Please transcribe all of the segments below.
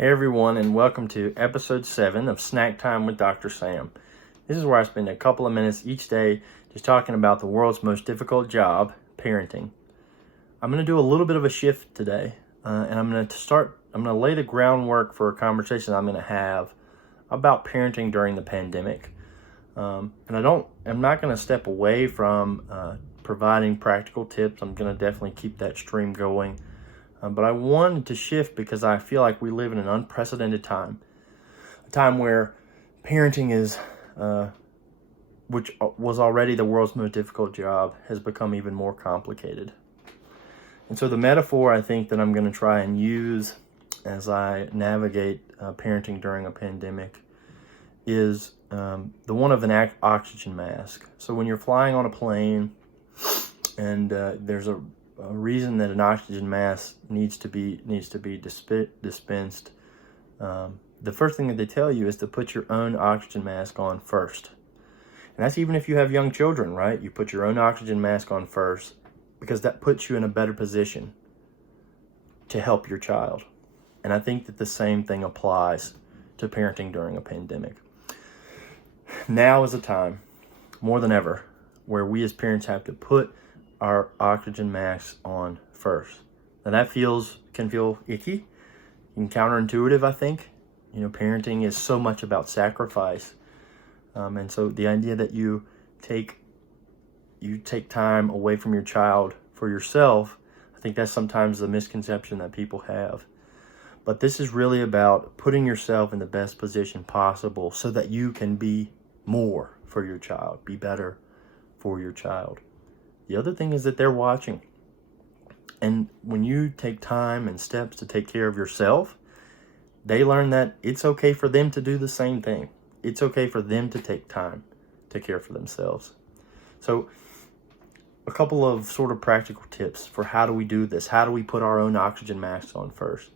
Hey everyone, and welcome to episode 7 of Snack Time with Dr. Sam. This is where I spend a couple of minutes each day just talking about the world's most difficult job, parenting. I'm going to do a little bit of a shift today, and I'm going to lay the groundwork for a conversation I'm going to have about parenting during the pandemic. I'm not going to step away from providing practical tips. I'm going to definitely keep that stream going. But I wanted to shift because I feel like we live in an unprecedented time. A time where parenting which was already the world's most difficult job, has become even more complicated. And so the metaphor I think that I'm going to try and use as I navigate parenting during a pandemic is the one of an oxygen mask. So when you're flying on a plane and there's a reason that an oxygen mask needs to be dispensed, the first thing that they tell you is to put your own oxygen mask on first. And that's even if you have young children, right? You put your own oxygen mask on first because that puts you in a better position to help your child. And I think that the same thing applies to parenting during a pandemic. Now is a time, more than ever, where we as parents have to put our oxygen masks on first. Now that can feel icky and counterintuitive, I think. Parenting is so much about sacrifice. And so the idea that you take time away from your child for yourself, I think that's sometimes the misconception that people have. But this is really about putting yourself in the best position possible so that you can be more for your child, be better for your child. The other thing is that they're watching. And when you take time and steps to take care of yourself, they learn that it's okay for them to do the same thing. It's okay for them to take time to care for themselves. So a couple of sort of practical tips for how do we do this? How do we put our own oxygen masks on first?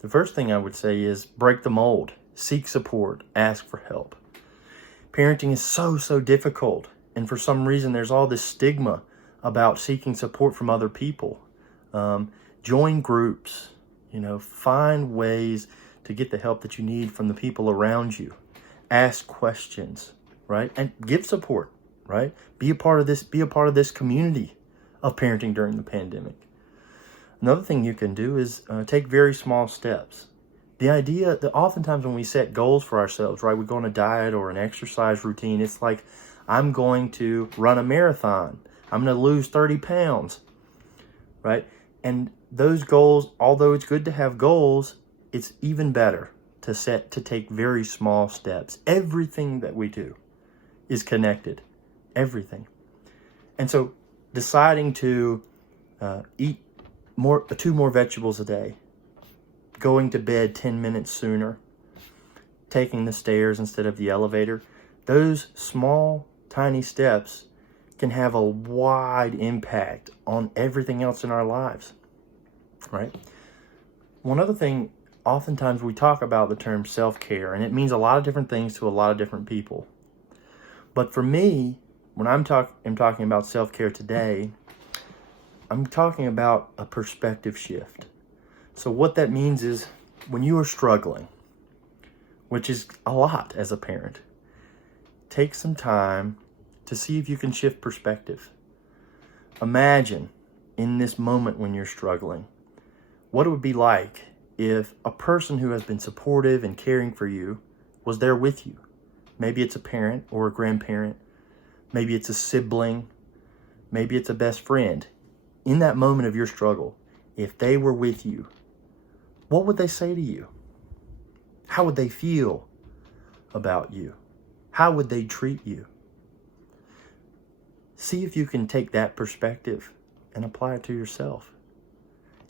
The first thing I would say is break the mold, seek support, ask for help. Parenting is so difficult. And for some reason, there's all this stigma about seeking support from other people. Join groups, find ways to get the help that you need from the people around you. Ask questions, right? And give support, right? Be a part of this community of parenting during the pandemic. Another thing you can do is take very small steps. The idea that oftentimes when we set goals for ourselves, right, we go on a diet or an exercise routine, it's like, I'm going to run a marathon. I'm going to lose 30 pounds, right? And those goals, although it's good to have goals, it's even better to take very small steps. Everything that we do is connected. Everything. And so deciding to eat 2 more vegetables a day, going to bed 10 minutes sooner, taking the stairs instead of the elevator, those small tiny steps can have a wide impact on everything else in our lives, right? One other thing, oftentimes we talk about the term self-care, and it means a lot of different things to a lot of different people. But for me, when I'm talking about self-care today, I'm talking about a perspective shift. So what that means is when you are struggling, which is a lot as a parent, take some time to see if you can shift perspective. Imagine in this moment when you're struggling, what it would be like if a person who has been supportive and caring for you was there with you. Maybe it's a parent or a grandparent. Maybe it's a sibling. Maybe it's a best friend. In that moment of your struggle, if they were with you, what would they say to you? How would they feel about you? How would they treat you? See if you can take that perspective and apply it to yourself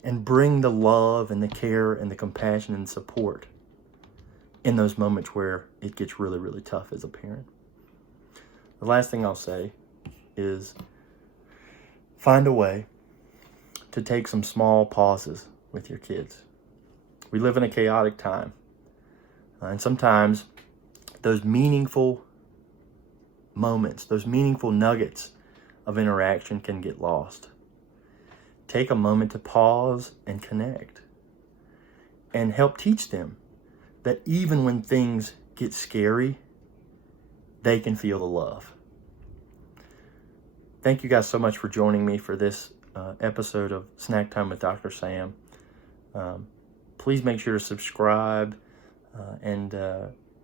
and bring the love and the care and the compassion and support in those moments where it gets really tough as a parent. The last thing I'll say is find a way to take some small pauses with your kids. We live in a chaotic time, and sometimes those meaningful moments, those meaningful nuggets of interaction can get lost. Take a moment to pause and connect. and help teach them that even when things get scary, they can feel the love. Thank you guys so much for joining me for this episode of Snack Time with Dr. Sam. Please make sure to subscribe and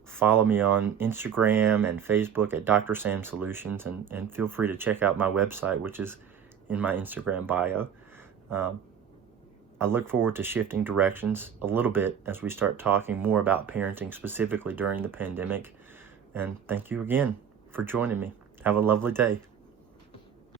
follow me on Instagram and Facebook at Dr. Sam Solutions, and feel free to check out my website, which is in my Instagram bio. I look forward to shifting directions a little bit as we start talking more about parenting, specifically during the pandemic. And thank you again for joining me. Have a lovely day.